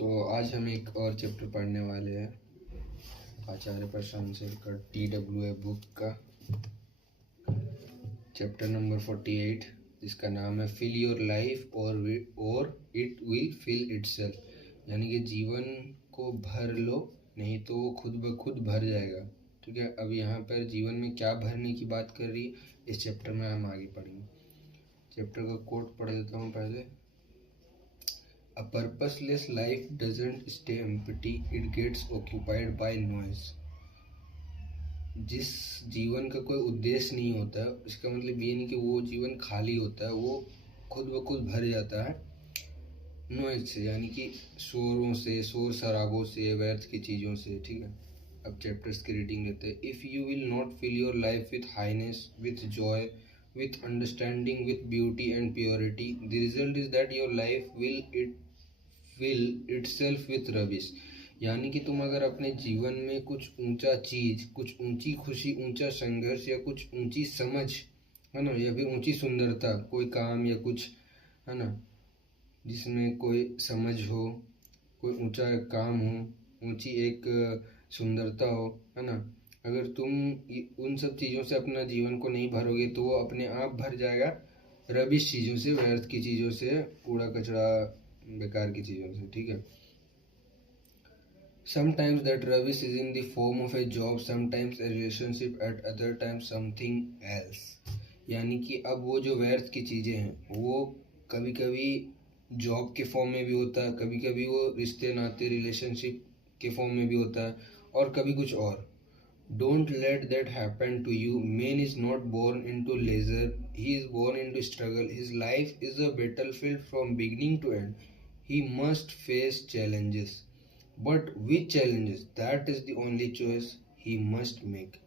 तो आज हम एक और चैप्टर पढ़ने वाले हैं आचार्य प्रशांत सर का TWA बुक का चैप्टर नंबर 48 जिसका नाम है फिल योर लाइफ और इट विल फिल इटसेल्फ। यानी कि जीवन को भर लो, नहीं तो वो खुद ब खुद भर जाएगा। ठीक है, अब यहाँ पर जीवन में क्या भरने की बात कर रही है इस चैप्टर में हम आगे पढ़ेंगे। चैप्टर का कोट पढ़ देता हूँ पहले। A purposeless life doesn't stay empty, it gets occupied by noise। जिस जीवन का कोई उद्देश्य नहीं होता इसका मतलब ये नहीं कि वो जीवन खाली होता है, वो खुद ब खुद भर जाता है नॉइज से, यानी कि शोरों से, शोर शराबों से, व्यर्थ की चीज़ों से। ठीक है, अब चैप्टर्स की रीडिंग लेते हैं। If you will not fill your life with highness, with joy, with understanding, with beauty and purity, the result is that your life will itself with rubbish। यानी कि तुम अगर अपने जीवन में कुछ ऊंचा चीज, कुछ ऊंची खुशी, ऊंचा संघर्ष या कुछ ऊंची समझ है ना, या फिर ऊंची सुंदरता, कोई काम या कुछ है ना जिसमें कोई समझ हो, कोई ऊंचा काम हो, ऊंची एक सुंदरता हो, है ना, अगर तुम उन सब चीज़ों से अपना जीवन को नहीं भरोगे तो वो अपने आप भर जाएगा रबिश चीज़ों से, व्यर्थ की चीज़ों से, कूड़ा कचरा, बेकार की चीज़ों से। ठीक है, sometimes that rubbish is in the form of A job, sometimes a relationship, eight other times something else. यानी कि अब वो जो व्यर्थ की चीज़ें हैं वो कभी कभी जॉब के फॉर्म में भी होता है, कभी कभी वो रिश्ते नाते रिलेशनशिप के फॉर्म में भी होता है, और कभी कुछ और। Don't let that happen to you. Man is not born into leisure, he is born into struggle. His life is a battlefield from beginning to end. He must face challenges. But which challenges? That is the only choice he must make.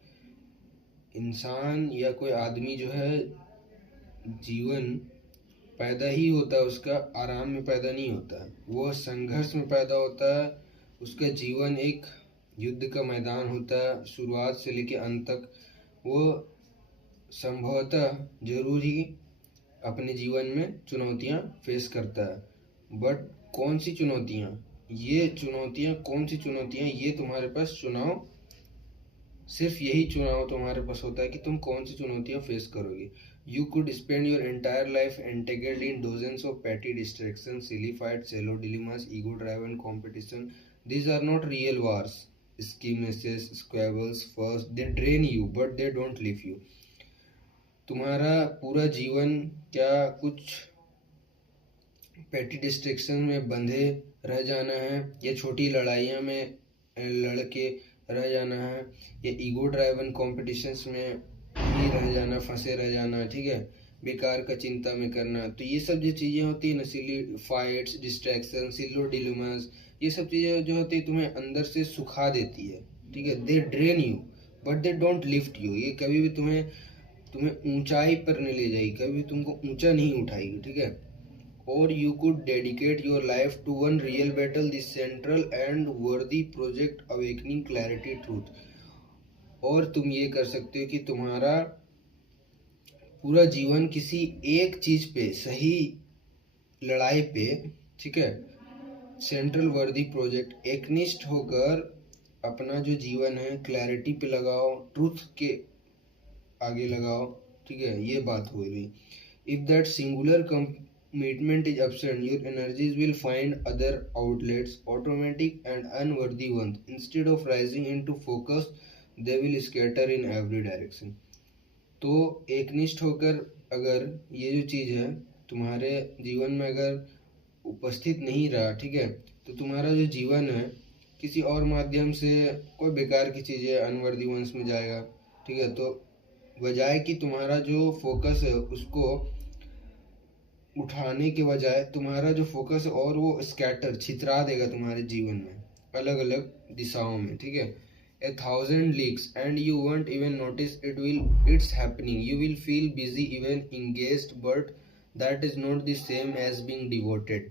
इंसान या कोई आदमी जो है, जीवन पैदा ही होता है उसका, आराम में पैदा नहीं होता है, वो संघर्ष में पैदा होता है। उसका जीवन एक युद्ध का मैदान होता है, शुरुआत से लेकर अंत तक। वो संभवतः जरूर ही अपने जीवन में चुनौतियां फेस करता है। बट कौन सी चुनौतियां, ये चुनौतियां कौन सी चुनौतियां, ये तुम्हारे पास चुनाव, सिर्फ यही चुनाव तुम्हारे पास होता है कि तुम कौन सी चुनौतियां फेस करोगे। You could spend your entire life entangled in dozens of petty distractions, silly fights, shallow dilemmas, ego-driven competition. These are not real wars. Skirmishes, squabbles, first they drain you, but they don't leave you। तुम्हारा पूरा जीवन क्या कुछ पेटी distraction में बंधे रह जाना है, या छोटी लड़ाइयाँ में लड़के रह जाना है, या ईगो ड्राइवन कॉम्पिटिशन्स में ही रह जाना, फंसे रह जाना। ठीक है, बेकार का चिंता में करना। तो ये सब जो चीज़ें होती है, नशीली फाइट्स, डिस्ट्रैक्शन, सिलो डिलेमास, ये सब चीज़ें जो होती है तुम्हें अंदर से सुखा देती है। ठीक है, they drain you but they don't lift you. ये कभी भी तुम्हें ऊंचाई पर नहीं ले जाएगी, कभी भी तुमको ऊंचा नहीं उठाएगी। ठीक है, और you could dedicate your life to one real battle, the central and worthy project awakening clarity truth. और तुम ये कर सकते हो कि तुम्हारा पूरा जीवन किसी एक चीज पे, सही लड़ाई पे, ठीक है, सेंट्रल वर्दी प्रोजेक्ट, एकनिष्ठ होकर अपना जो जीवन है क्लैरिटी पे लगाओ, ट्रूथ के आगे लगाओ। ठीक है, ये बात हो रही। If that singular commitment is absent, your energies will find other outlets, automatic and unworthy ones. Instead of rising into focus, they will scatter in every direction। तो एकनिष्ठ होकर अगर ये जो चीज़ है तुम्हारे जीवन में अगर उपस्थित नहीं रहा, ठीक है, तो तुम्हारा जो जीवन है किसी और माध्यम से कोई बेकार की चीज़ें, अनवर्दी वंस में जाएगा। ठीक है, तो बजाय कि तुम्हारा जो फोकस है उसको उठाने के बजाय तुम्हारा जो फोकस है और वो स्कैटर, छितरा देगा तुम्हारे जीवन में अलग अलग दिशाओं में। ठीक है, 1,000 leagues and you won't even notice it's happening। You will feel busy, even engaged, but that is not the same as being devoted।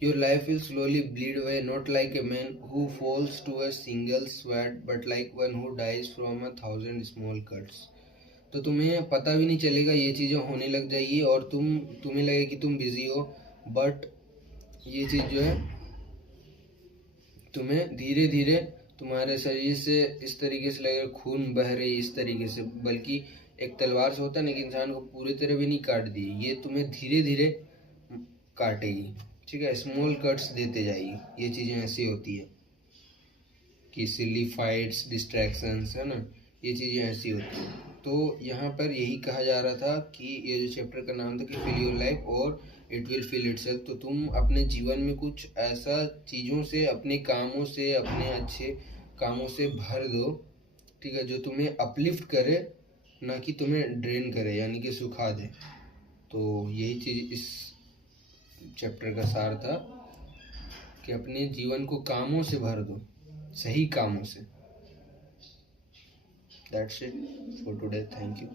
Your life will slowly bleed away, not like a man who falls to a single sweat, but like one who dies from 1,000 small cuts। तो तुम्हें पता भी नहीं चलेगा, ये चीज़ें होने लग जाएगी और तुम्हें लगे कि तुम बिजी हो, बट ये चीज़ जो है तुम्हें धीरे धीरे तुम्हारे शरीर से इस तरीके से लगेगा खून बह रही इस तरीके से, बल्कि एक तलवार से होता है ना कि इंसान को पूरी तरह भी नहीं काट दी, ये तुम्हें धीरे धीरे काटेगी। ठीक है, स्मॉल कट्स देते जाएगी। ये चीज़ें ऐसी होती है कि सिली फाइट्स, डिस्ट्रैक्शंस, है ना, ये चीज़ें ऐसी होती हैं। तो यहाँ पर यही कहा जा रहा था कि ये जो चैप्टर का नाम था कि फील योर लाइफ और इट विल फील इटसेल्फ। तो तुम अपने जीवन में कुछ ऐसा चीज़ों से, अपने कामों से, अपने अच्छे कामों से भर दो, ठीक है, जो तुम्हें अपलिफ्ट करे, ना कि तुम्हें ड्रेन करे, यानी कि सुखा दे। तो यही चीज़ इस चैप्टर का सार था कि अपने जीवन को कामों से भर दो, सही कामों से। That's it for today. Thank you.